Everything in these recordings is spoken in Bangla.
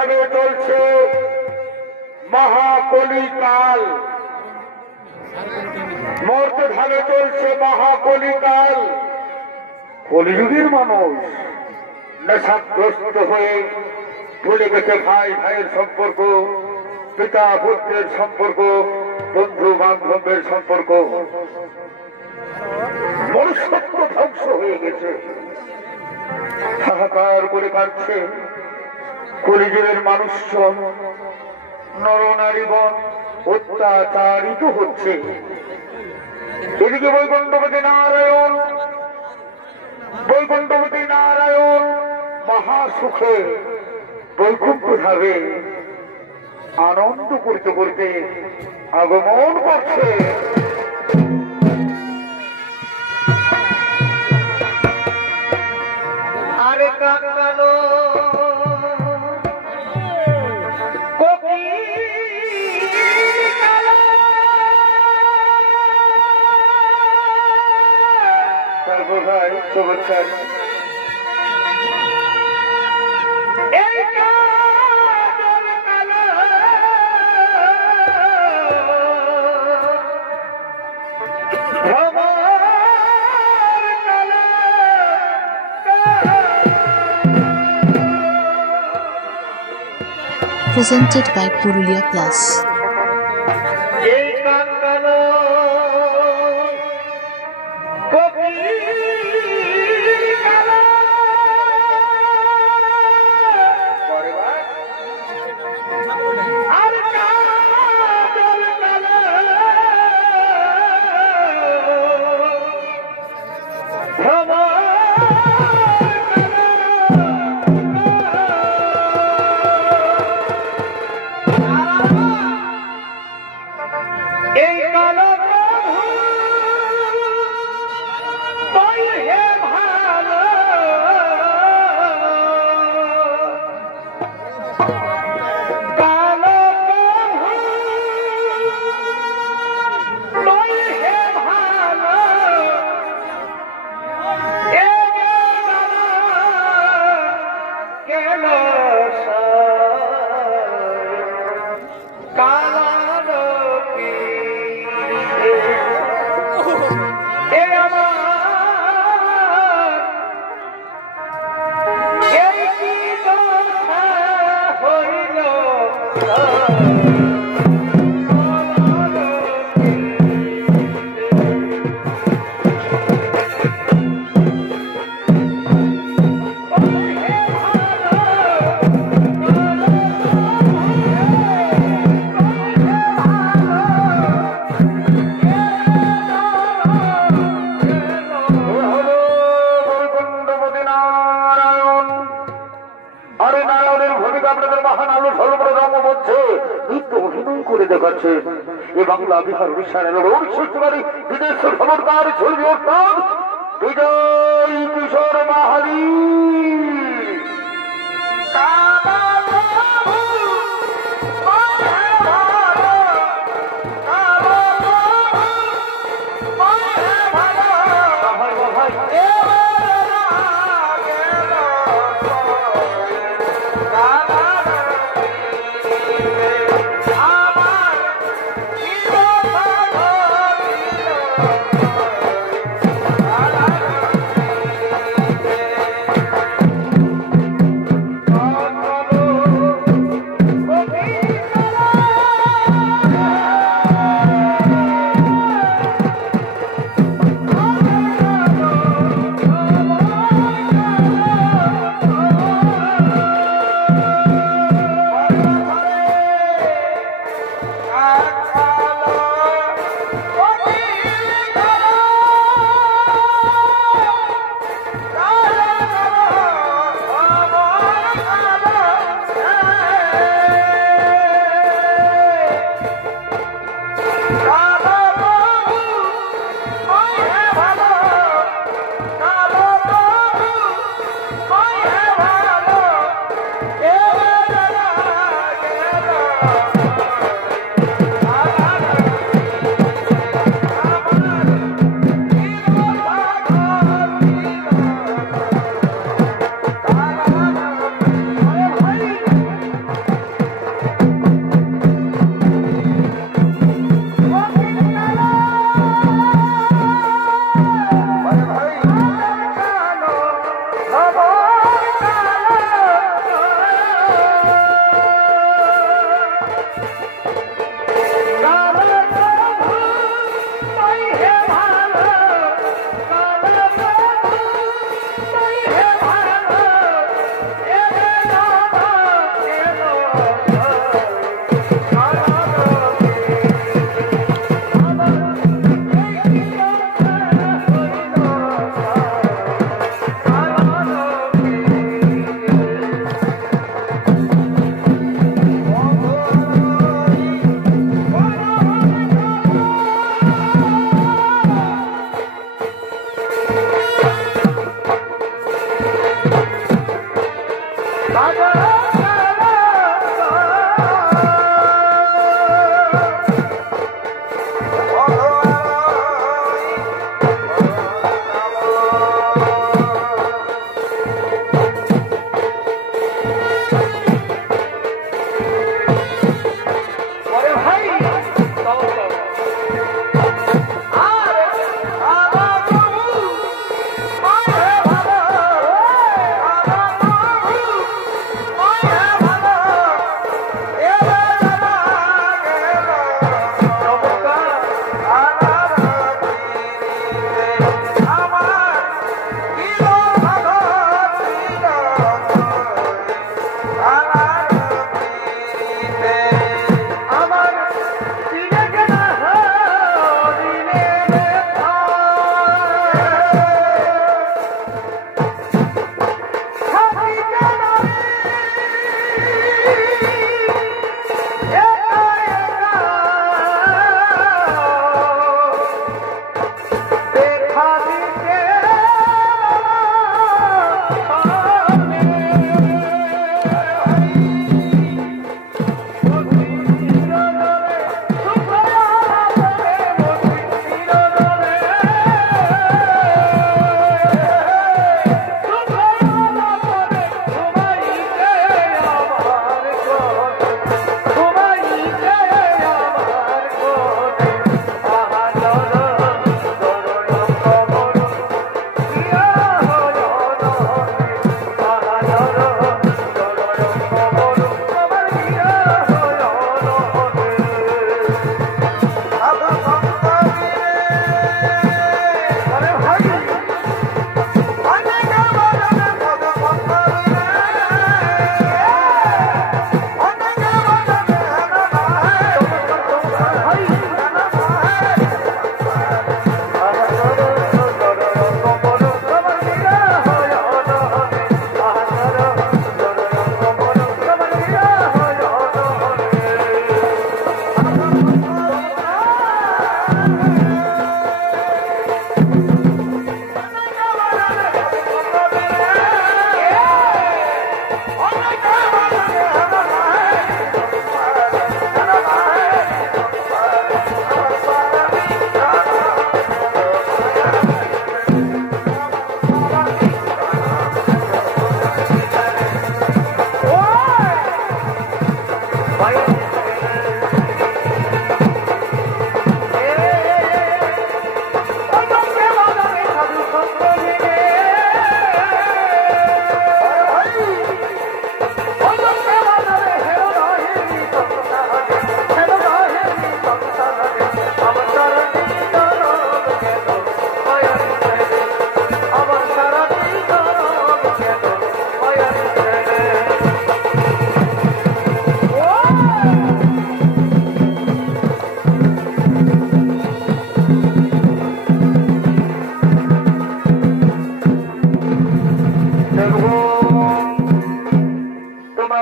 ভাবে চলছে মহাকলিকাল, মর্তে ভাবে চলছে মহাকলিকাল। কলিযুগের মানুষ নেশাগ্রস্ত হয়ে ভুলে গেছে ভাই ভাইয়ের সম্পর্ক, পিতা পুত্রের সম্পর্ক, বন্ধু বান্ধবের সম্পর্ক। মনুষ্যত্ব ধ্বংস হয়ে গেছে, হাহাকার করে কাটছে কলিযুগের মানুষজন। নরনারীগণ অত্যাচারিত হচ্ছে। এদিকে বৈকুণ্ঠপতি নারায়ণ, বৈকুণ্ঠপতি নারায়ণ মহাসুখে বৈকুণ্ঠ ধাবে আনন্দ করতে করতে আগমন করছে। আরে কাকালো ভাই চমৎকার। Presented by Purulia Plus. Bangla Bihar উড়িষ্যার বিদেশের খবরদার ছবি অর্থাৎ বিজয় কিশোর মাহারি।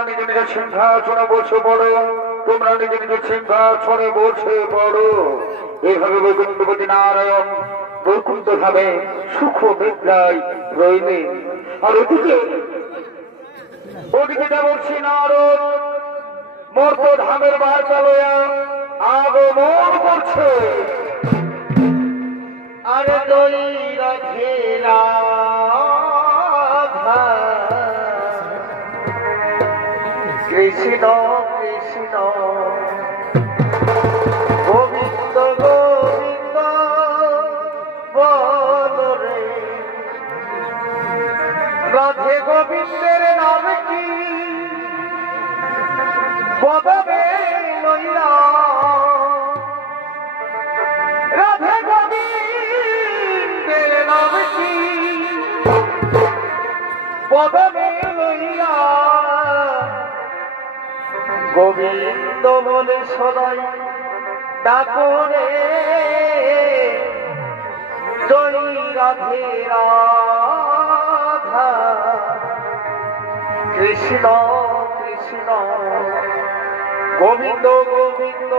নিজ নিজ সিংহাসনে বসে পড়ো, তোমরা নিজ নিজ সিংহাসনে বসে পড়ো। এইভাবে বৈকুণ্ঠপতি নারায়ণ বৈকুণ্ঠ ধামে সুখ নিদ্রায় রইলেন। আর ওদিকে দেবর্ষি নারদ মর্ত ধামের বার্তা লইয়া আগমন করছে। আরে দইরা ঘেরা কৃষ্ণ কৃষ্ণ গোবিন্দ গোবিন্দ বল রে, রাধে গোবিন্দের নাম কি বদবে লইয়া, রাধে গোবিন্দের নাম কি বদবে লইয়া, গোবিন্দ বলে সদাই ডাকরে জয় রাধে রাধা কৃষ্ণ কৃষ্ণ গোবিন্দ গোবিন্দ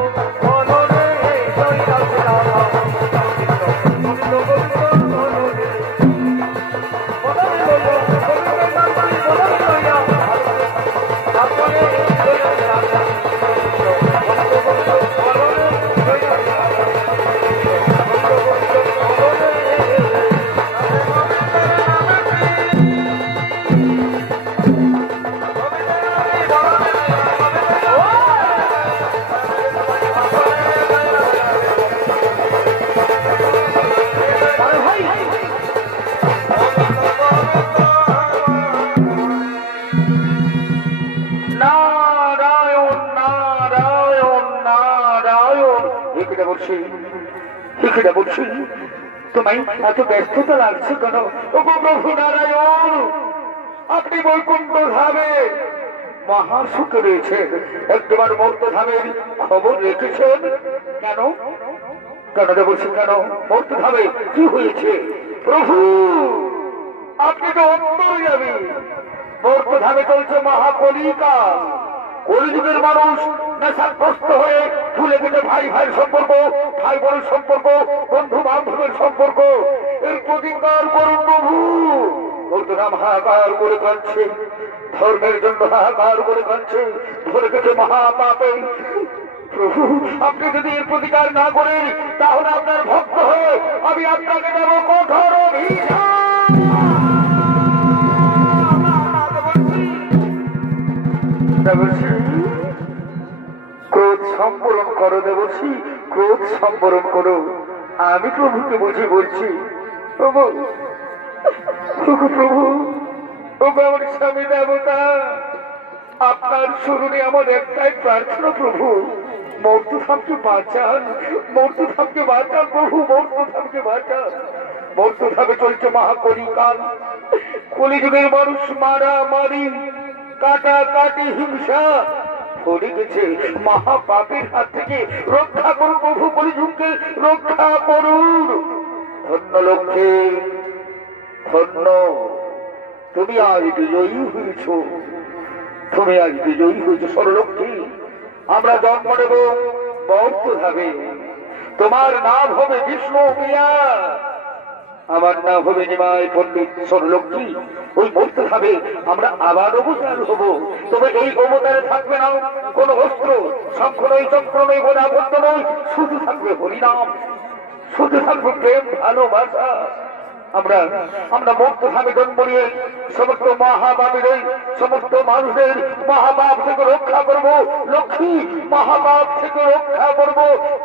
বলো রে, জয় রাধে রাধা গোবিন্দ গোবিন্দ বলো রে, বদলে লইয়া গোবিন্দের নাম কি বদলে লইয়া, তারপরে জয় রাধে রাধা বলছি তোমায় এত ব্যস্ততা লাগছে কেন? প্রভু নারায়ণ, আপনি বৈকুণ্ঠ ধামে মহাসুখে রয়েছেন, একবার মর্ত ধামের খবর রেখেছেন কেন? কেন বলছি কেন? মর্ত ধামে কি হয়েছে? প্রভু আপনি তো অন্তর যাবে, মর্ত ধামে চলছে মহাকলিকাল। কলিযুগের মানুষ নেশাগ্রস্ত হয়ে ভুলে গেছে ভাই ভাইয়ের সম্পর্ক, ভাই বোনের সম্পর্ক, বন্ধু বান্ধবের সম্পর্ক। এর প্রতিকার করুন প্রভু। বর্তমান হাহাকার করে কাঁদছে, ধর্মের জন্য হাহাকার করে কাঁদছে, ধরে গেছে মহাপাপে। প্রভু আপনি যদি এর প্রতিকার না করেন তাহলে আপনার ভক্ত হয়ে আমি আপনাকে দেব কঠোর অভিশাপ। ক্রোধ সম্বরণ করো দেবর্ষি, ক্রোধ সম্বরণ করো। আমি প্রভুকে বুঝে বলছি, প্রভু প্রভু আমার স্বামী দেবতা, আপনার শুরুনে আমার একটাই প্রার্থনা প্রভু, মর্তধামকে বাঁচান, মর্তধামকে বাঁচান প্রভু, মর্তধামকে বাঁচান। মর্তধামে চলছে মহাকলিকাল, কলিযুগের মানুষ মারামারি, কাটাকাটি, হিংসা পড়ে গেছে। মহাপাপের হাত থেকে রক্ষা করুন প্রভু, কলিযুগকে রক্ষা করুন। ধন্য লক্ষ্মী, ধন্য তুমি আজ বিজয়ী হয়েছ, তুমি আজ বিজয়ী হয়েছ সরলক্ষ্মী। আমরা জন্ম নেব মর্তধামে, তোমার নাম হবে বিষ্ণু প্রিয়া, আমার নাম হবে নিমাই পণ্ডিত সরলক্ষ্মী। ওই মর্তধামে আমরা আবার অবতার হব। তবে এই অবতারে থাকবে না কোন অস্ত্র, শঙ্খ নয়, চক্র নয়, গোদাবদ্ধ নয়, শুধু থাকবে হরিনাম, শুধু থাকবে প্রেম, ভালোবাসা। আমরা মর্তধামে জন্ম নিয়ে সমস্ত মহাপাপীদের, সমস্ত মানুষদের মহাপাপ থেকে রক্ষা করব। লক্ষ্মী মহাপাপ থেকে রক্ষা করব।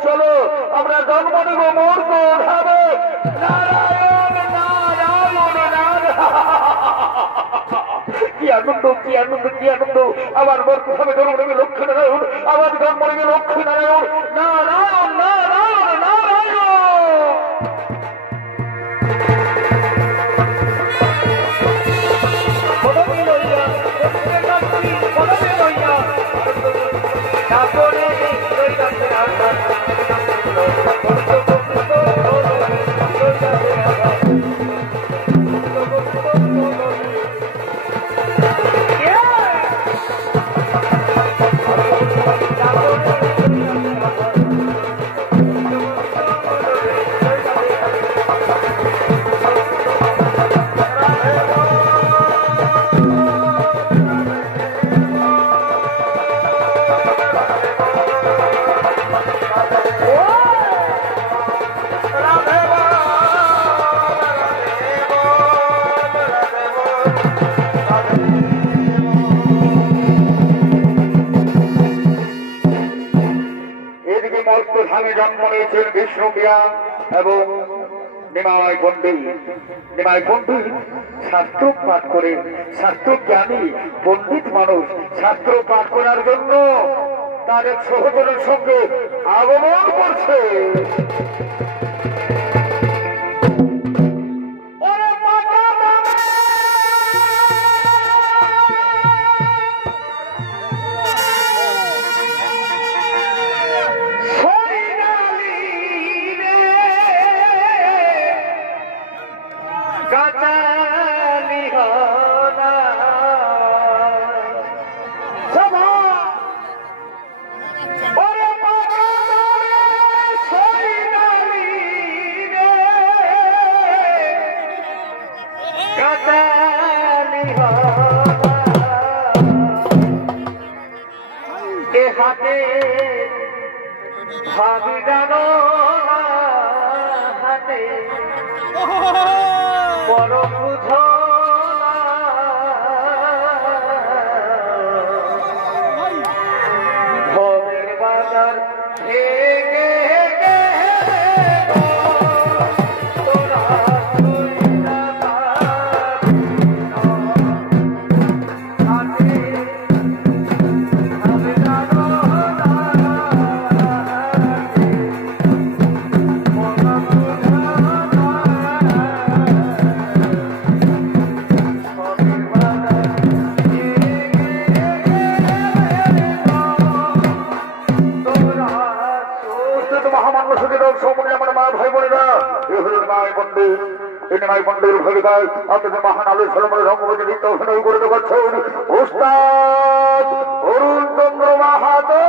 চলো আমরা জন্ম নেব মর্তধামে। নারায়ণ নারায়ণ কি আনন্দ, কি আনন্দ, কি আনন্দ। আমার মর্তধামে জন্ম নেবে লক্ষ্মী নারায়ণ, আমার জন্ম নেবে লক্ষ্মী নারায়ণ। নারায়ণ নারায়ণ নারায়ণ। স্থানে জন্ম নিয়েছেন বিষ্ণুপ্রিয়া এবং নিমাই পণ্ডিত। নিমাই পণ্ডিত শাস্ত্র পাঠ করে, শাস্ত্র জ্ঞানী পণ্ডিত মানুষ শাস্ত্র পাঠ করার জন্য তার এক সহচরের সঙ্গে আগমন করছে। হাতে ভাবি জানো হাতে বড় বুঝো ভবের বাজার ভেঙে মহান আলু সলমনের রঙ্গমঞ্চে নৃত্য অভিনয় করে করছেন ওস্তাদ অরুণ চন্দ্র মাহাতো।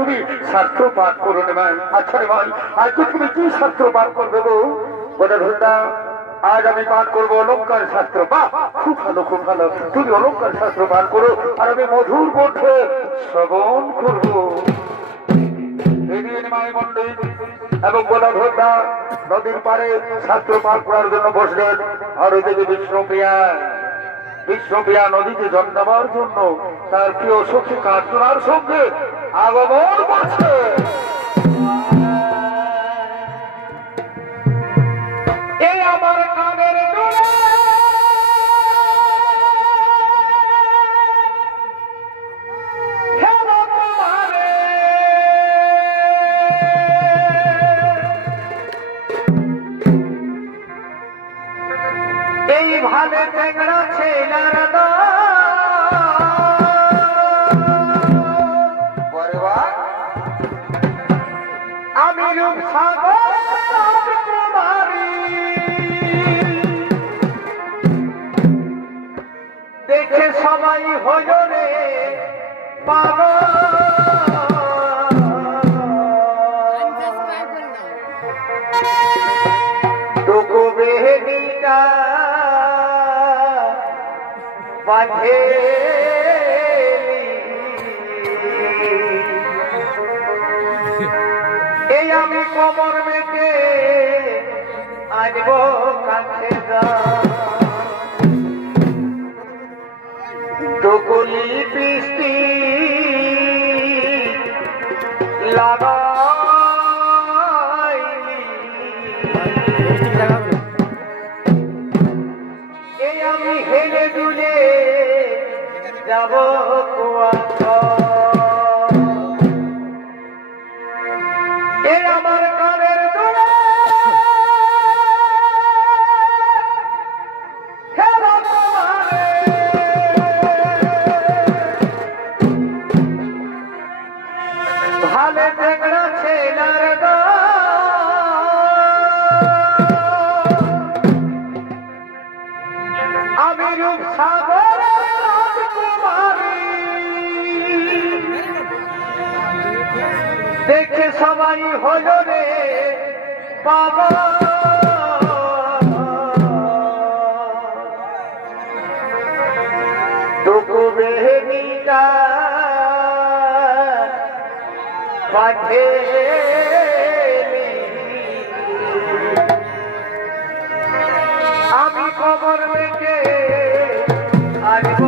তুমি শাস্ত্র পাঠ করো রে ভাই। আচ্ছা রে ভাই, আজকে তুমি কি শাস্ত্র পাঠ করবে গো? গদাধরদা, আজ আমি পাঠ করবো অলঙ্কার শাস্ত্র। বাহ, খুব ভালো, খুব ভালো। তুমি অলঙ্কার শাস্ত্র পাঠ করো, আর আমি মধুর কণ্ঠে শ্রবণ করবো। এবং গদাধরদা নদীর পারে শাস্ত্র পাঠ করার জন্য বসলেন। আর ওইদিকে বিষ্ণুপ্রিয়া নদীতে জল নেওয়ার জন্য তার প্রিয় সখী কাঞ্চনার সঙ্গে আগমন করছে। এই আমার কানের দুলে এই ভালে টেংরা ছেলার আমি রূপ সাগর কুমারী দেখে সবাই হইল রে পাগল। তোকো বেহনিটা বাঁধে এই আমি কোমর মেটে আনব কাছে দুগুলি বৃষ্টি লাগাইলি এই আমি হেলে দুলে যাব কুয়াশা। এই আমার কানের দুলে ভালে টেংরা ছেলার গো আমি রূপ সাগর কুমারী দেখে সবাই হল রে পাগল। দুকু বেহনিটা বাঁধে আমি খবর মেটে আসব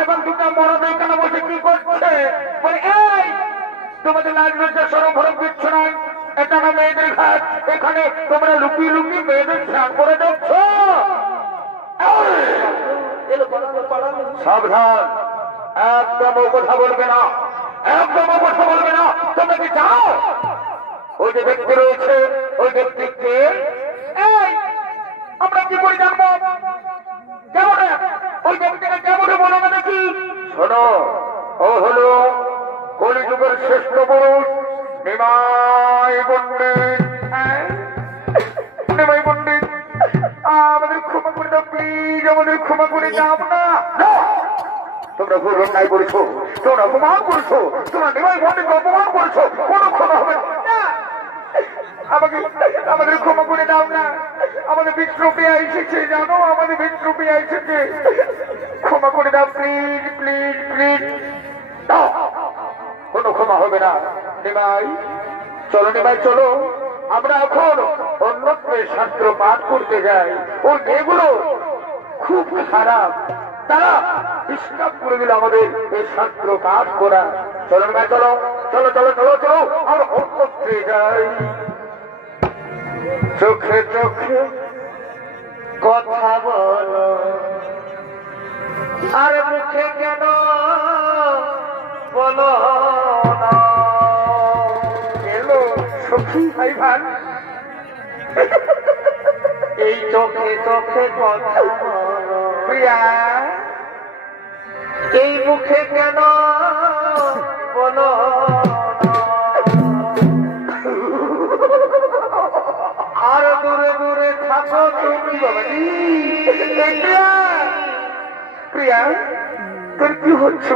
ভাই বোন দুটা মরদ এখানে বসে কি করছে? বলে এই তোমাদের লাজ লজ্জা সরম ভরম দিচ্ছ না, এটা না মেয়েদের ঘাট, এখানে তোমরা লুকিয়ে লুকিয়ে মেয়েদের স্নান করে যাচ্ছ। সাবধান, একদম ও কথা বলবে না, একদম ও কথা বলবে না। তোমরা কি চাও ওই যে ব্যক্তি রয়েছে ওই ব্যক্তিকে আমরা কি করে জানবো? কেমন ওই ব্যক্তিকে কেমন বলো না দেখি? শোনো, ও হলো কলিযুগের শ্রেষ্ঠ পুরুষ নিমাই পণ্ডিত। নিমাই পণ্ডিত, আমাদের ক্ষমা করে দাও প্লিজ, আমাদের ক্ষমা করে দাও না। তোমরা ভুল অন্যায় করেছো, তোমরা অপমান করেছো, তোমরা নিমাই পণ্ডিতকে অপমান করেছো, কোনো ক্ষমা হবে না। আমাদের ক্ষমা করে দাও না, আমাদের বিষ্ণুপ্রিয়া এসেছে, জানো আমাদের বিষ্ণুপ্রিয়া এসেছে, ক্ষমা করে দাও প্লিজ প্লিজ প্লিজ। কোনো ক্ষমা হবে না। নিমাই চলো, নিমাই চলো, আমরা এখন অন্যত্র শাস্ত্র পাঠ করতে যাই। ওই মেয়েগুলো খুব খারাপ, তারা ডিস্টার্ব করে দিল আমাদের এই শাস্ত্র পাঠ করা। চলো নিমাই চলো, চলো চলো চলো চলো, আমরা অন্যত্রে যাই। চোখে চোখে কথা বলো, আর মুখে কেন বলো না? এলো সখী ভাই ভাই, এই চোখে চোখে কথা বলো প্রিয়া, এই মুখে কেন বলো না? আর দূরে দূরে থাকো তুমি। প্রিয়া তোর কি হচ্ছে?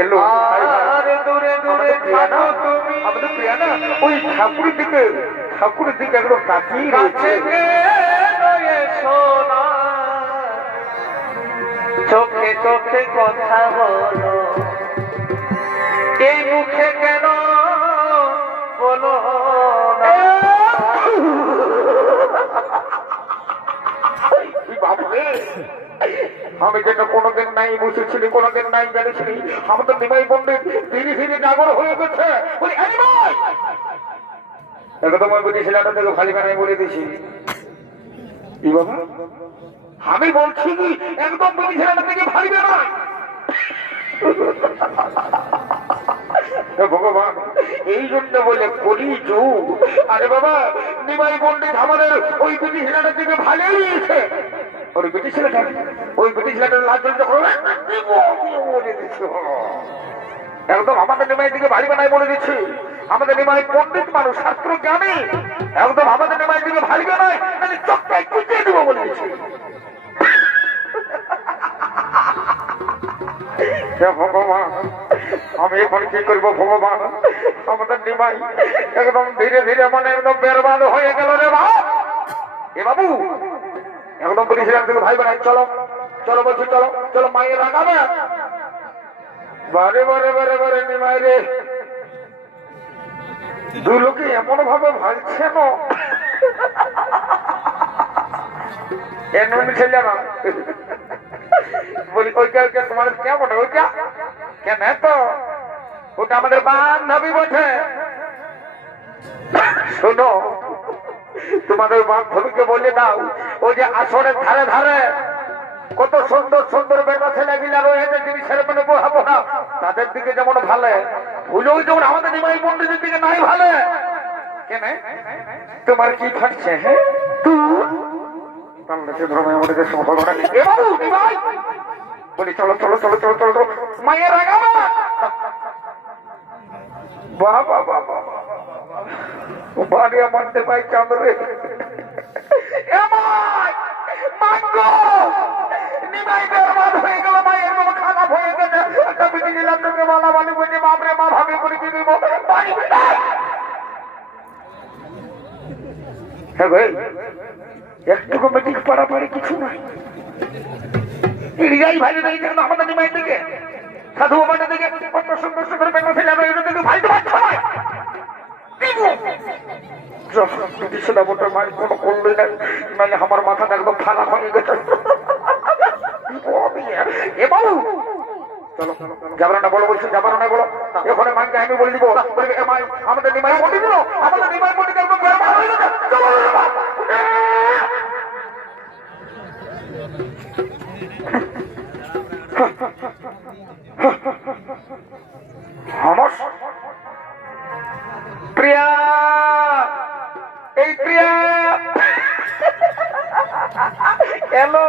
এলো আর দূরে দূরে থাকো তুমি। আমাদের প্রিয়া না ওই ঠাকুরের দিকে একদম তাকিয়ে রয়েছে। চোখে চোখে কথা বলো, এই মুখে কেন বলো না? আমি যেটা কোনোদিন নাই বুঝেছিলি, কোনোদিন নাই জানিছিলি, আমাদের নিমাই পণ্ডিত ধীরে ধীরে নাগর হয়ে গেছে। একদম ওই বুঝি ছেলেটা থেকে খালি বানাই বলে দিছি। কি বাবা আমি বলছি কি, একদম বুঝি ছেলেটা থেকে ভারী বানাই। ভগবান এই জন্য বলে কলি যুগ। আরে বাবা নিমাই পণ্ডিত আমাদের ওই বেটি ছেলেটার দিকে ভালোই দিয়েছে। ওই বেটি ছেলেটার লাজ বলে দিচ্ছে, একদম আমাদের নিমাই দিকে ভারী বানাই বলে দিচ্ছি। আমাদের নিমাই পণ্ডিত মানুষ, শাস্ত্র জ্ঞানী, একদম আমাদের নিমাই দিকে ভারী বানাই চক্কায় কুচিয়ে দেবো বলে দিচ্ছি। ভগবান আমি এখন কি করবো ভগবান? আমাদের নিমাই একদম ধীরে ধীরে মানে একদম বেরবাদ হয়ে গেল রে বাবু। এ বাবু একদম বলেছিলাম থেকে ভাই বোনাই চলো চলো বলছি, চলো চলো মায়ের রাগাবে। বারে বারে বারে বারে নিমাই রে দুই লোকে এমন ভাবে ভালছে না, এমন ছেলে না বলি ওইটা ওইটা তোমাদের কেমন ওইটা কেন তো ওটা আমাদের বান্ধবী বটে। শোনো তোমাদের বান্ধবীকে বলে দাও ওই যে আসরের ধারে ধারে কত সুন্দর সুন্দর বেটা ছেলে গিলা রয়েছে জিনিসের মানে বোহা বোহা, তাদের দিকে যেমন ভালো ভুলেও যেমন আমাদের নিমাই পণ্ডিতের দিকে নাই ভালো। কেন তোমার কি থাকছে? হ্যাঁ বলি চলো চলো চলো চলো চলো চলো মায়ের রাগাবো। বাবা বাবা বাড়িয়া মারতে পাই চাঁদরে নিমাই বেরবাদ হয়ে গেল, মায়ের বাবা খারাপ হয়ে গেছে। একটা বিটি নিলাম তোকে মালা বালি বলছে বাপরে মা ভাবে করে দিয়ে দিব। হ্যাঁ ভাই একটুকু মেটিক পাড়াপাড়ি কিছু নাই, এরিয়াই ভাই নেই কেন আমাদের নিমাই দিকে সাধু বাবাটা দিকে কত সুন্দর সুন্দর বেটা ছেলে আমরা এদের দিকে ভাই তো পারছো না। সেটা বলতে ভাই কোনো করলি না, নাহলে আমার মাথাটা একদম ফালা হয়ে গেছে। এ বাবু চলো যাবার না বলো, বলছি যাবার না বলো, এখানে মাইকে আমি বলে দিব আমাদের নিমাই মন্ডি দিল, আমাদের নিমাই মন্ডি একদম প্রিয়া, এই প্রিয়া এলো।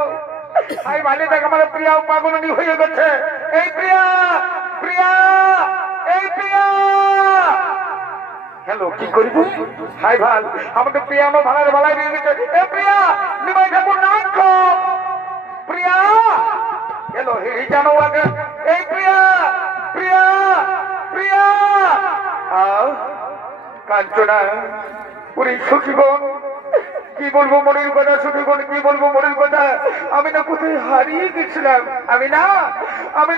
আই ভালো দেখ আমার প্রিয়া পাগলনি হয়ে গেছে। এই প্রিয়া, প্রিয়া, এই প্রিয়া হ্যালো কি করিব? হাই ভাল আমাদের প্রিয়া আমার ভাড়ার ভালাই নিয়ে গেছে। এ প্রিয়া নিমাই ঠাকুর নাচ প্রিয়া হ্যালো এই জানো আগে। এই প্রিয়া, প্রিয়া, প্রিয়া কাঞ্চনা পুরী সখীগণ কি বলবো মনের কথা, সখীগণ কি বলবো মনের কথা। আমি না কোথায় হারিয়ে গেছিলাম, আমি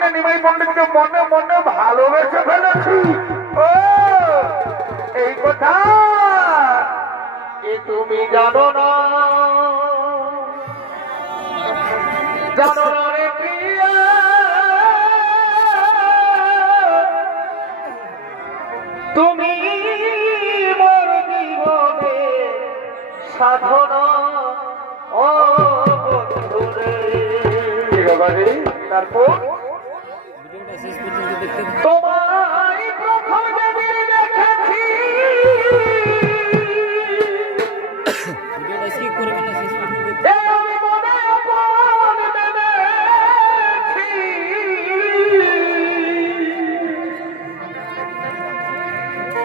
না নিমাই পণ্ডিতকে মনে মনে ভালোবেসে ফেলেছি। ও এই কথা তুমি জানো না, জানো না রে প্রিয়া, তুমি মোর জীবনে সাধনা ও বন্ধুরে। তারপর তোমায় প্রথম যেদিন দেখেছি, আমি মনে আপন ভেবেছি,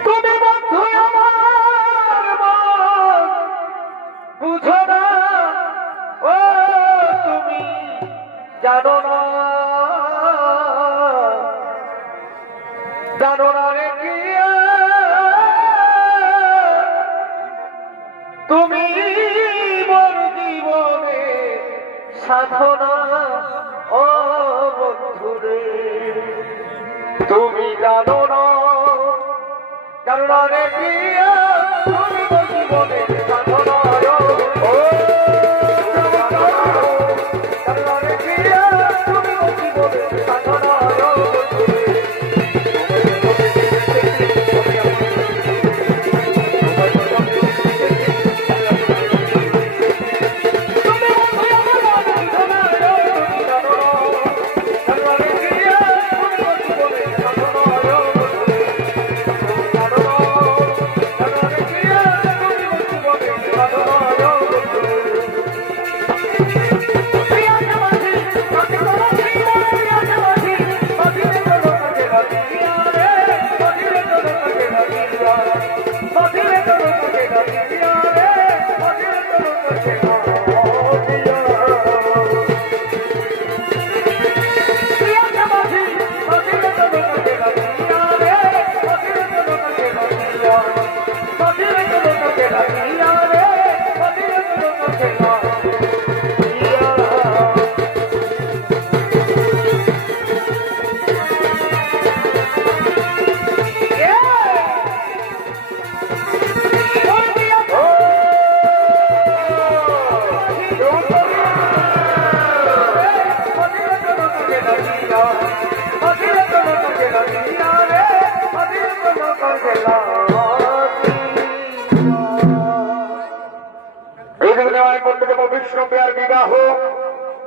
তুমি বন্ধু আমার মন বুঝো না, ও তুমি জানো না, জানো না রে প্রিয়া, তুমি মোর জীবনে সাধনা ও বন্ধুরে। তুমি জানো না, জানো না রে প্রিয়া, তুমি মোর জীবনে সাধনা ও জানো না রে প্রিয়া, তুমি মোর জীবনে সাধনা ও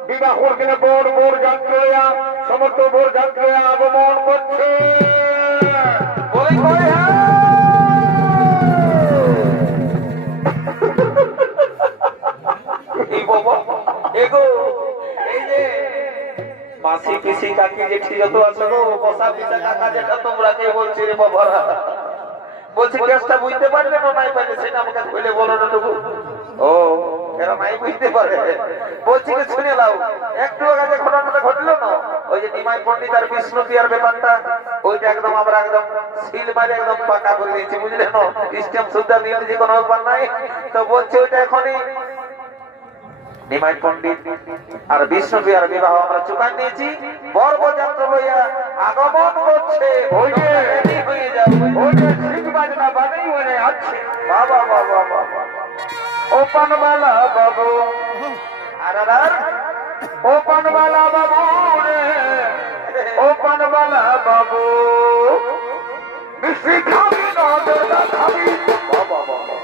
বিবাহর দিনে বড় বড় যাত্রীরা সমস্ত বড় যাত্রীরা আগমন করছে। মাসি পিসি কাকি জেঠি যত আছে বসা পিসা কাকা যেটা তোমরা কে বলছি রে বাবারা, বলছি কেসটা বুঝতে পারলে না নাই পারলে সেটা আমাকে খুলে বলো না টুকু। ও এরা নাই বুঝতে পারে, বলছি কি শুনে নাও। একটু আগে ঘটনাটা ঘটলো না, ওই যে নিমাই পণ্ডিত আর বিষ্ণু পিয়ার ব্যাপারটা, ওইটা একদম আমরা একদম সিল মারে একদম পাকা করে দিয়েছি, বুঝলে না, স্টেম সুদ্ধা নিয়ে দিয়েছি, কোনো ব্যাপার নাই। তো বলছি ওইটা এখনই নিমাই পণ্ডিত আর বিষ্ণুপ্রিয়ার বিবাহ আমরা চুকান নিয়েছি। বরযাত্রা লইয়া আগমন করছে, রেডি হয়ে যাও। ঠিক বাজনা বাজেই মনে আছে। বাবা বাবা বাবা ও পানবালা বাবু, আর ও পানবালা বাবু রে, ও পানবালা বাবু, মিষ্টি খাবি নজরদা খাবি, বাবা বাবা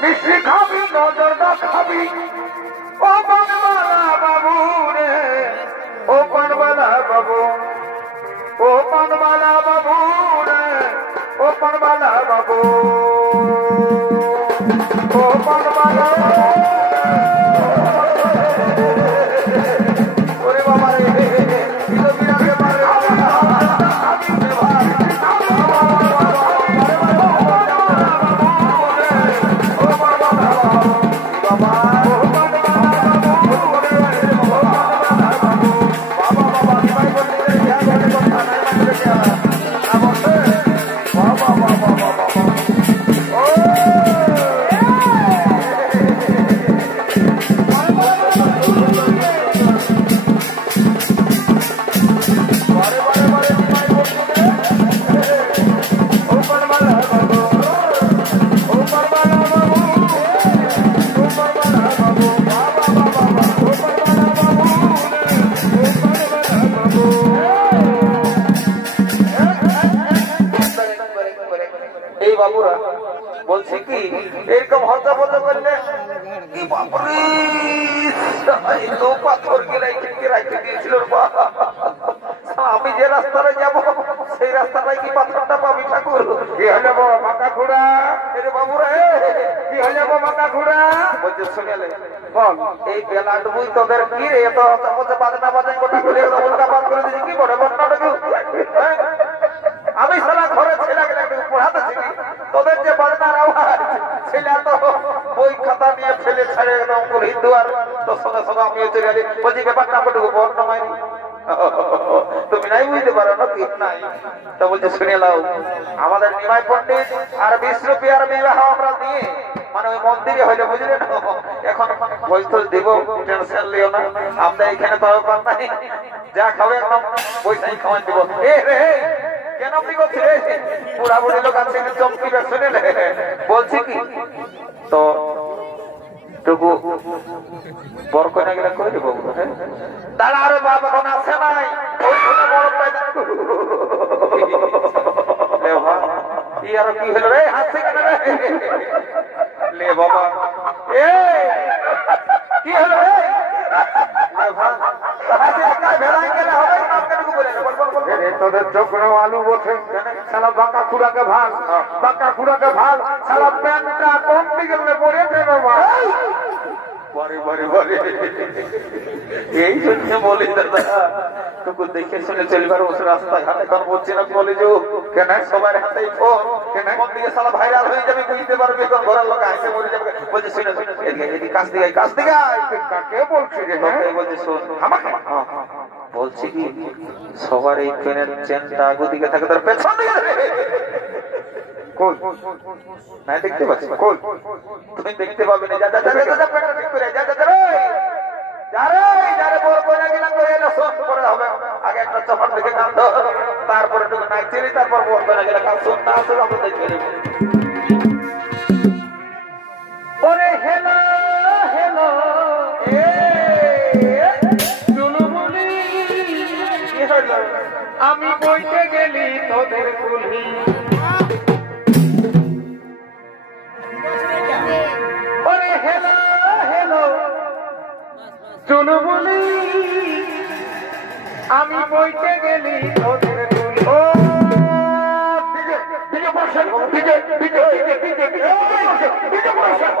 মিষ্টি খাবি নজরদা খাবি, ও পানবালা বাবু রে, ও পানবালা বাবু, ও পানবালা বাবু রে, ও পানবালা বাবু, ও পানবালা বাবু। ওরে বাবা রে, বিরাগে মারে এই বাবুরা বলছে কি এরকম হজা বজা করলে কি বাপরে তো পাথর রাইতে দিয়েছিল। আমি যে রাস্তাটা যাবো সেই রাস্তাটাই কি পাথরটা পাবি ঠাকুর? কি হলে মাকা ঘোড়া, এরে বাবুরা কি হলে মাকা ঘোড়া বলছে শুনেলে বল। এই বেলা ডুবুই তোদের কি রে এত হচ্ছে বাজনা বাজান গোটা করে উল্টা পাত করে দিয়েছি কি বড় ঘটনাটা কি? আমি সারা ঘরে ছেলেকে পড়াতে শিখি, তোদের যে বাজনার আওয়াজ ছেলে তো বই খাতা নিয়ে ফেলে ছাড়ে একদম হিন্দু আর তোর সঙ্গে সঙ্গে আমিও চলে গেলি। বলছি ব্যাপারটা আমাকে বর্ণমাইনি, তুমি নাই বুঝতে পারো নাকি? নাই তো বলছে শুনে লাও, আমাদের নিমাই পণ্ডিত আর বিষ্ণুপ্রিয়ার বিবাহ আমরা দিয়ে মানে ওই মন্দিরে হইলে বুঝলে না। এখন বৈঠল দিব, টেনশন লিও না, আমরা এখানে তো ব্যাপার নাই, যা খাবে একদম পয়সাই খাওয়াই দিব। এ রে কেন আপনি করছে বুড়া বুড়ি লোক আছে চমকি শুনে বলছি কি তো টুকু বর কইনা গেলে করে দেবো। দাঁড়া রে বাবা এখন আসে নাই কি আর কি হলো রে হাসছে কেন রে? লে বাবা এ কি হলো রে? তোদের চোখরা আলু বসে সালা বাঁকা খুড়াকে ভাল, বাঁকা খুড়াকে ভাল, সালা প্যান্টটা কম দিকে পড়েছে বাবা। এই জন্য বলি দাদা টুকু দেখে শুনে চলবার রাস্তায় হাতে এখন বলছি না কলেজ কেন সবার হাতেই ফোন কেন কোন দিকে সালা ভাইরাল হয়ে যাবে বুঝতে পারবে কোন ঘরের লোক আসে মরে যাবে। বলছে শুনে শুনে কাছ দিকে কাকে বলছি যে বলছে শোন আমাকে বলছি কি সবার এই ট্রেনের চেনটা আগু দিকে থাকে তার পেছন দিকে না দেখতে পাচ্ছি তুমি দেখতে পাবে না। যা যা যা পেটটা ঠিক করে যা যা রে যারে বড় করে গেলা করে এলো সব করে হবে। আগে একটা চপট দেখে কান ধর, তারপরে একটু নাচছিলি, তারপর বড় করে গেলা কান শুন না আসে আমরা দেখে নেব। ওরে হেলো হেলো এ চুলবুলি কি হলো? আমি বইতে গেলি তোদের কুলি। ওরে হেলো হেলো চুলবুলি আমি বইতে গেলি তোদের কুলি। ও দিকে দিকে বসেন দিকে দিকে দিকে দিকে দিকে বসেন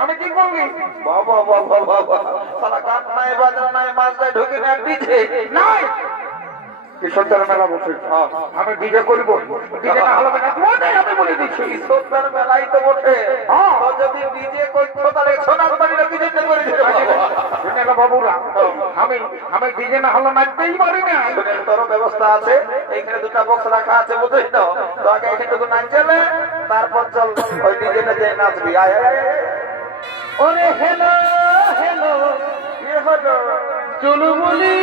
আমি কি করবি বাবা বাবা বাবা সালা গান নাই বাজার নাই মাছ নাই ঢুকে না দিছে নাই কিশোরদার মেলা বসে আমি ডিজে করবো, ডিজে না হলে আমি বলে দিচ্ছি কিশোরদার মেলাই তো বটে, যদি ডিজে করছো তাহলে সোনার বাড়িটা ডিজে করে দিতে শুনে বাবুরা, আমি আমি ডিজে না হলে নাচতেই পারি না। তোর ব্যবস্থা আছে, এইখানে দুটা বক্স রাখা আছে বুঝলি তো, তো আগে এখানে দুটো নাচ চলে, তারপর চল ওই ডিজেটা যে নাচবি। আয় আয় আয় ওরে হেলো হেলো চলু বলি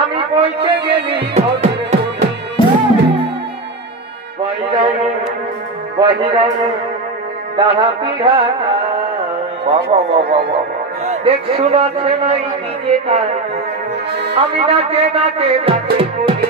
আমি বইতে গেলি দাঁড়া পিঘা দেখ শোনাচ্ছে নাই নিজে আমি নাচে নাচে নাচে বলি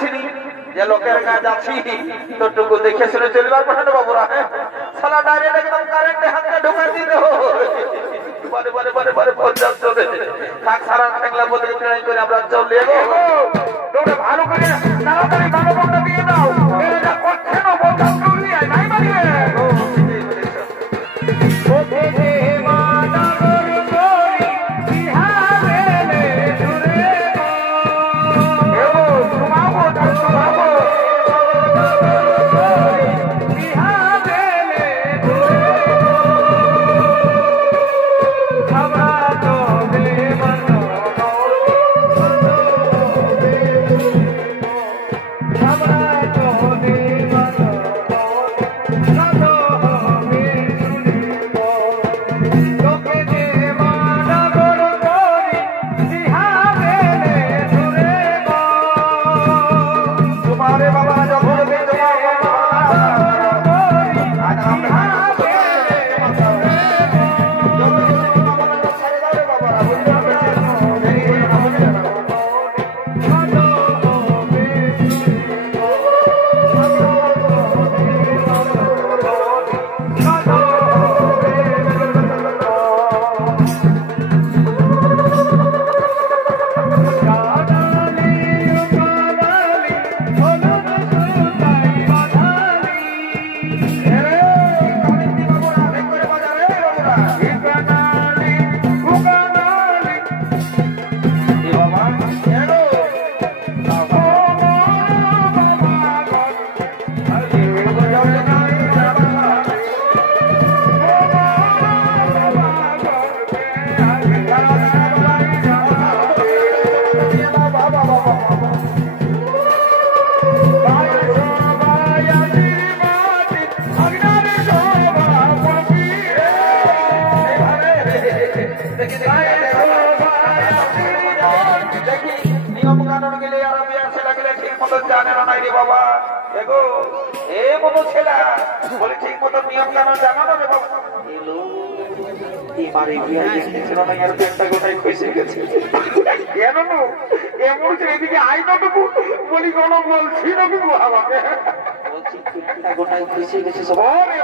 যাচ্ছি যে লোকের কাজ আছি তোটুকু দেখে শুনে চলবার পাঠানো বাবুরা সালা ডাইরেক্ট একদম কারেন্টে হাতটা ঢোকা দিল বারে বারে বারে বারে পর্যাপ্ত থাক সারা ঠেংলা বদলে ট্রাই করে আমরা চলে যাবো তোমরা ভালো করে তাড়াতাড়ি বাবা দিয়ে দাও এরা যা করছে না বলতে চুরি নাই মারিয়ে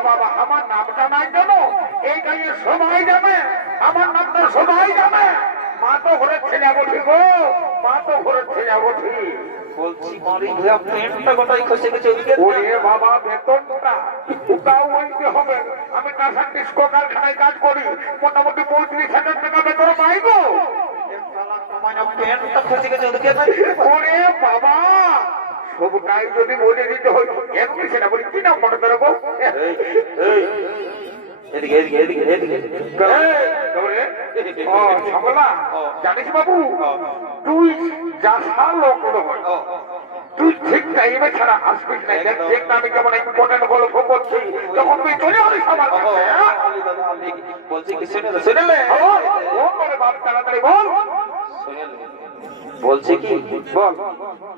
বাবা আমার নামটা নাই জানো এই গায়ে সবাই জানে আমার নামটা সবাই জানে মা তো ঘরের ছেলে বঠি গো মা তো ঘরের ছেলে বঠি বলছি মারি ভুয়া পেনটা গোটাই খসে গেছে ওরে বাবা বেতনটা ওটাও বলতে হবে আমি টাটা ডিস্কো কারখানায় কাজ করি মোটামুটি 35,000 টাকা বেতন পাই গো পেনটা খসে গেছে ওরে বাবা সবটাই যদি বলে দিতে হয় এমনি সেটা বলি কি নাম মনে করবো জানিস বাবু তুই যা লোক তুই ঠিক টাইমে ছাড়া আসবিস না দেখ না আমি কেমন ইম্পর্টেন্ট গল্প করছি তখন তুই চলে আসিস আমার বলছি কি শুনলে বাপ তাড়াতাড়ি বল বলছি কি বল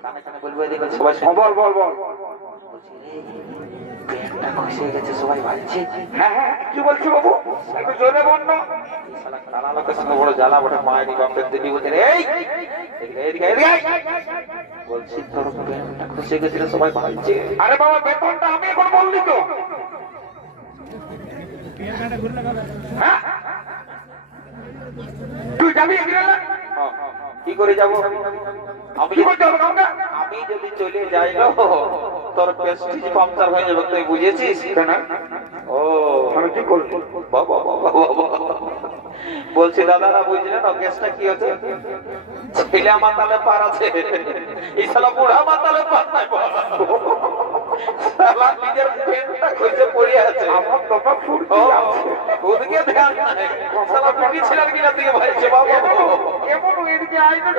কানে কানে বলবো এদিকে সবাই বল বল বল পেনটা খসে গেছে সবাই ভাবছে হ্যাঁ হ্যাঁ কি বলছি বাবু একটু জোরে বল না তারা লোকের সঙ্গে বড় জ্বালা বটে মায়ের বাপের দিদি বলছে এই এদিকে বলছি তোর পেনটা খসে গেছিল সবাই ভাবছে আরে বাবা বেতনটা আমি এখন বললি তো হ্যাঁ তুই যাবি কি করে যাবো আমি কি করতে হবে না আমি যদি চলে যাই না তোর প্রেস্টিজ পাংচার হয়ে যাবে তুই বুঝেছিস ও আমি কি করব বাবা বাবা বলছি দাদারা বুঝলেন না কেসটা কি হচ্ছে ছেলে মাতালে পার আছে এই শালা বুড়া মাতালে পার নাই শালা নিজের পেনটা খুঁজে পড়ে আছে আমার বাবা ফুরতি আছে ওদিকে ধ্যান নাই শালা বুড়ি ছেলের কিনা দিয়ে ভাইছে বাবা কেমন এদিকে আই না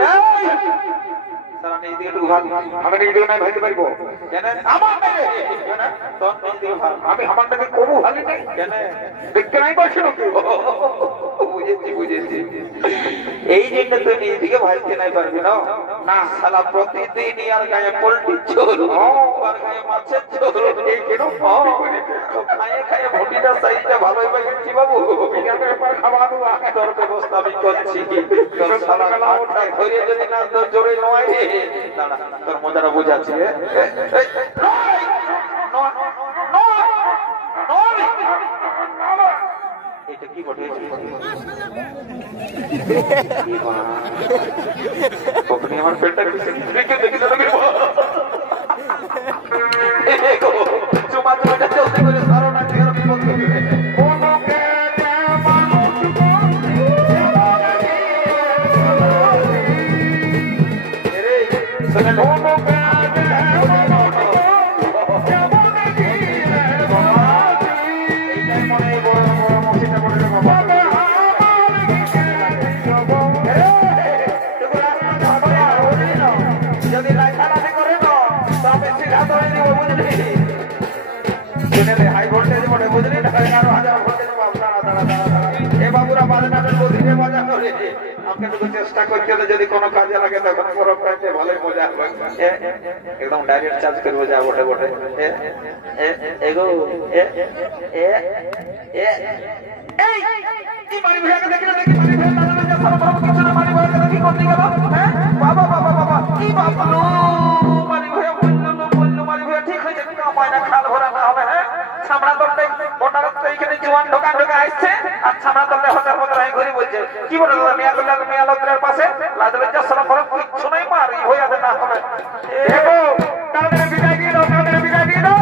শালা নেই দিকে একটু ভাগ আমি নিজে না ভাইতে পারবো কেন আমার মেয়ে কেন তোর নেই দিকে ভাগ আমি আমারটাকে কবু ভালি নাই কেন দেখতে নাই পাচ্ছি নাকি বুঝেছি বুঝেছি। এই জন্য তুই নিজেকে ভাবতে নাই পারবি না। না শালা প্রতিদিন আর গায়ে পোল্ট্রির ঝোল আর গায়ে মাছের ঝোল এই কেন খায়ে খায়ে ভুটিটা সাইজটা ভালো হয়ে গেছি বাবু। তোর ব্যবস্থা আমি করছি। তোর শালা মাঠটা ধরে যদি না তোর জোরে নয় রে দাঁড়া তোর মজাটা বুঝাচ্ছি। এটা কি বটে তখনই আমার পেটটা দেখে দেখি চুমা চুমাটা চলতে করে সারো না ঠিক আমি বলতে হাই ভোল্টেজ বটে বুঝলি না 11,000 ভোল্টেজ বাবুরা বাজনাটা গদিনে বাজা করে আমাকে তো চেষ্টা করতে হবে যদি কোনো কাজে লাগে তখন বড় কাজে ভালোই মজা হবে একদম ডাইরেক্ট চার্জ করবো যা বটে বটে এগো এই মারি ভাইকে দেখি না দেখি মারি ভাই দাদা যা সব বাবু কিছু না মারি ভাইকে দেখি করতে গেল হ্যাঁ বাবা বাবা বাবা কি বাবা লো মারি ভাই বললো মারি ভাই ঠিক হয়েছে কামাই না খাল ভরা না হবে হ্যাঁ ছামড়া দলতে মোটা রাস্তা এখানে জওয়ান ঢোকা ঢোকা আসছে আর ছামড়া দলতে হঠাৎ হঠাৎ আই ঘুরে বলছে কি বলে মিয়া লোকের পাশে লাজলজ্জা সালাম করো কিছু নাই মারি হয়ে আছে না হবে দেখো তাড়াতাড়ি বিদায় দিয়ে দাও তাড়াতাড়ি বিদায় দিয়ে দাও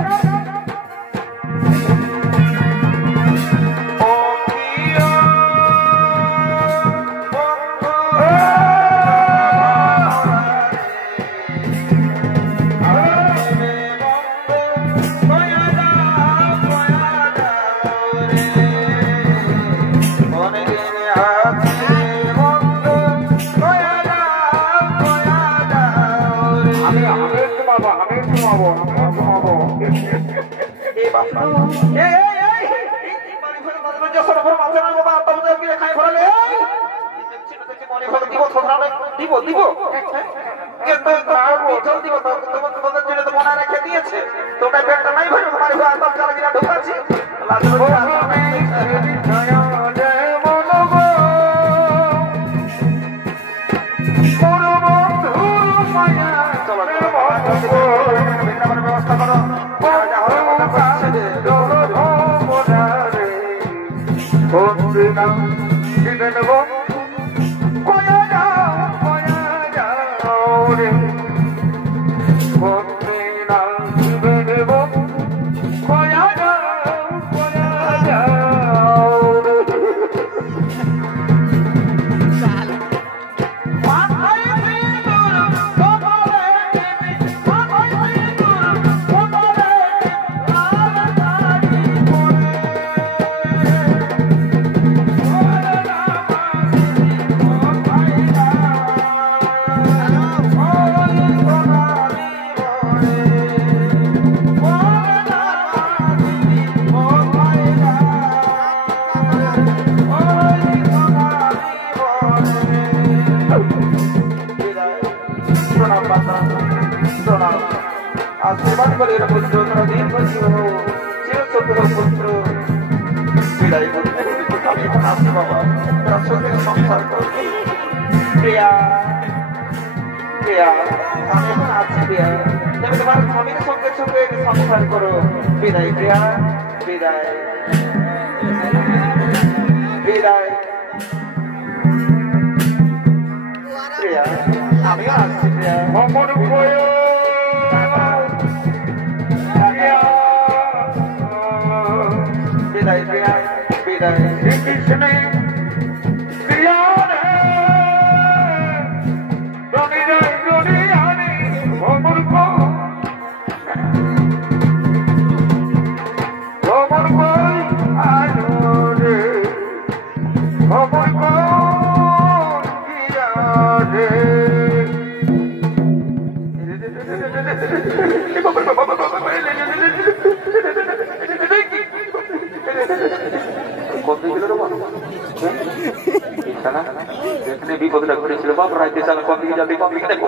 যেখানে বিপদটা ঘটেছিল বাপ রাইতে চাল কোন দিকে যাতে কোন দিকে দেখো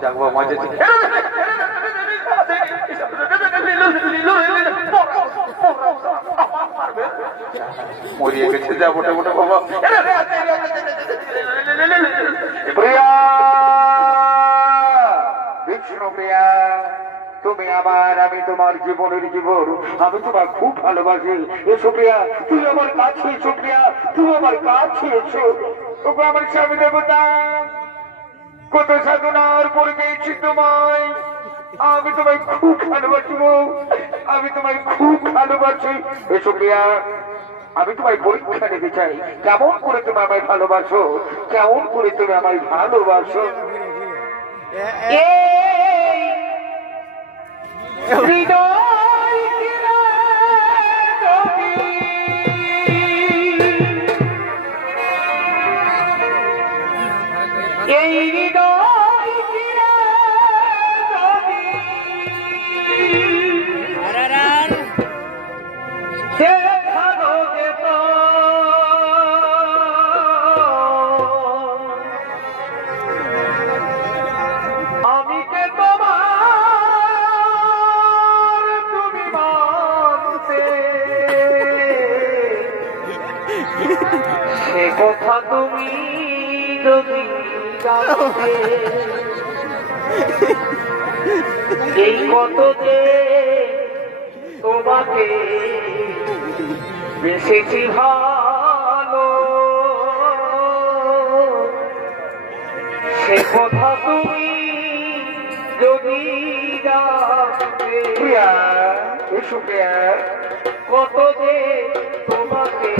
যাক বাবা মাঝে মরিয়ে গেছে যা মোটে মোটে বাবা প্রিয়া বিষ্ণু প্রিয়া তুমি আমার আমি তোমার জীবনের জীবন আমি তোমার খুব ভালোবাসি এসো প্রিয়া তুই আমার কাছে এসো প্রিয়া তুই আমার কাছে এসো ওগো আমার স্বামী দেবতা কত সাধনার পরে পেয়েছি তোমায় আমি তোমায় খুব ভালোবাসবো আমি তোমায় খুব ভালোবাসি এসো প্রিয়া আমি তোমায় পরীক্ষা নিতে চাই কেমন করে তুমি আমায় ভালোবাসো কেমন করে তুমি আমায় ভালোবাসো কথা তুমি যদি জানতে এই কত যে তোমাকে বেশি ভালো সে কথা তুমি যদি জানতে এসো কত যে তোমাকে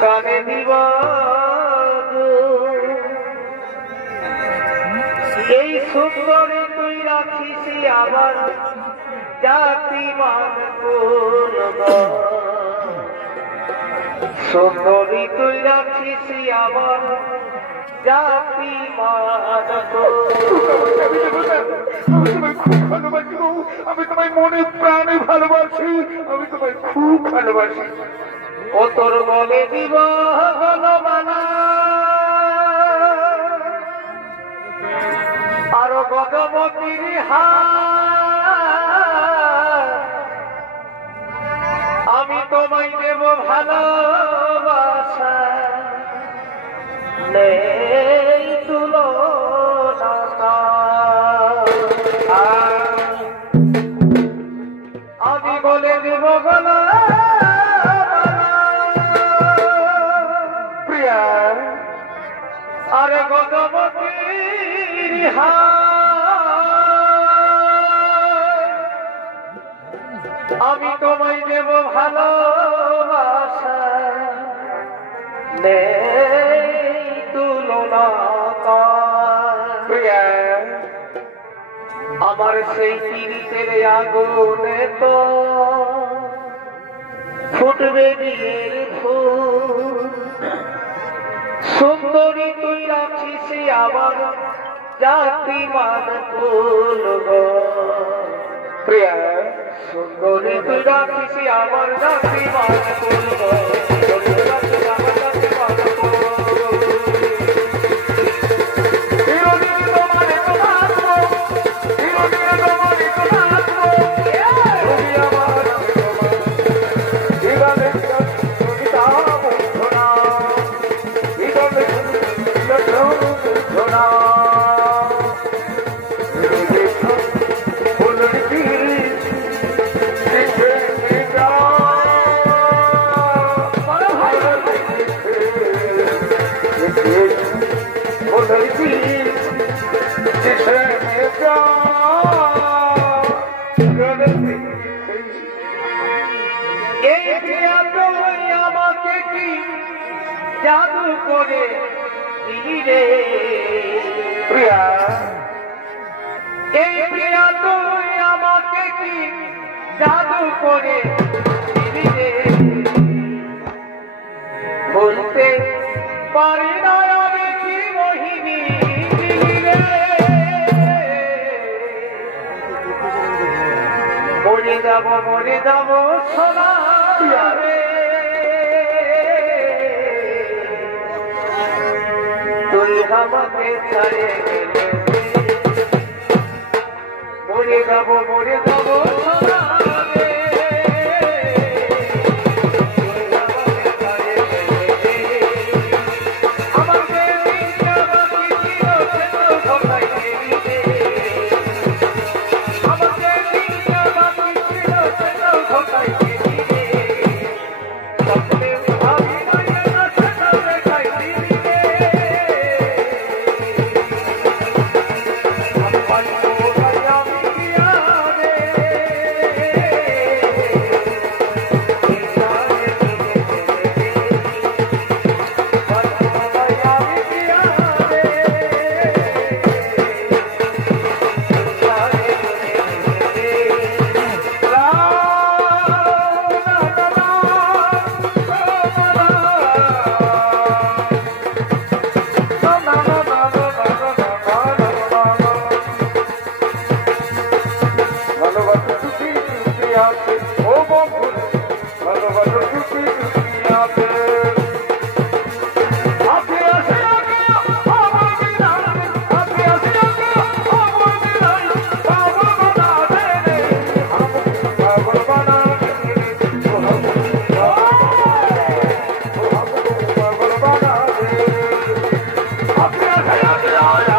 কানে দিব এই সুন্দরী তুই রাখিস আবার জাতি মান সুন্দরী তুই রাখিস আবার জাতি মান খুব ভালোবাসি আমি তোমায় মনে প্রাণে ভালোবাসি আমি তোমায় খুব ভালোবাসি ও তোর বলে দিব ভগবানা আরো গজমতির আমি তোমায় দেব ভালোবাসা নেই তুলনা আমি বলে দেব গলা প্রিয়া আরে গজমতির আমি তোমায় দেব ভালোবাসা নেই তুলনা প্রিয়া আমার সেই পীড়িতের আগুনে তো ফুটবে বিয়ের ফুল সুন্দরী তুই রাখিস আবার জাতিমান ফুল গো প্রিয়া সুন্দরী তুই রাখিস আমার জাতিমান ফুল গো আমার জাতিমান ফুল আমাকে কি জাদু করে দিলি রে প্রিয়া এই প্রিয়া তুই আমাকে কি জাদু করে দিলি রে বলতে পারি না আমি কি মোহিনী দিলি রে মরে যাব সোনা রে তুই আমাকে ছাড়ে গেলে মরে যাব সোনা রে তুই আমাকে ছাড়ে গেলে আমার দিনটা বাকি ছিল সে তো কোথায় গেলি রে আমার দিনটা বাকি ছিল সে তো কোথায় গেলি রে স্বপ্নে ভাবি নাই না সেটা দেখাই দিলি রে আমার কোথায় আমি গিয়া রে ভালোবাসা টুকি টুকি আছে ও বন্ধু ভালোবাসা টুকি টুকি আছে আপনি আসে আগে আমার বিনাই আপনি আসে আগে আমার বিনাই পাগল বানা দে রে পাগল বানা পাগল বানা আপনি আসে আগে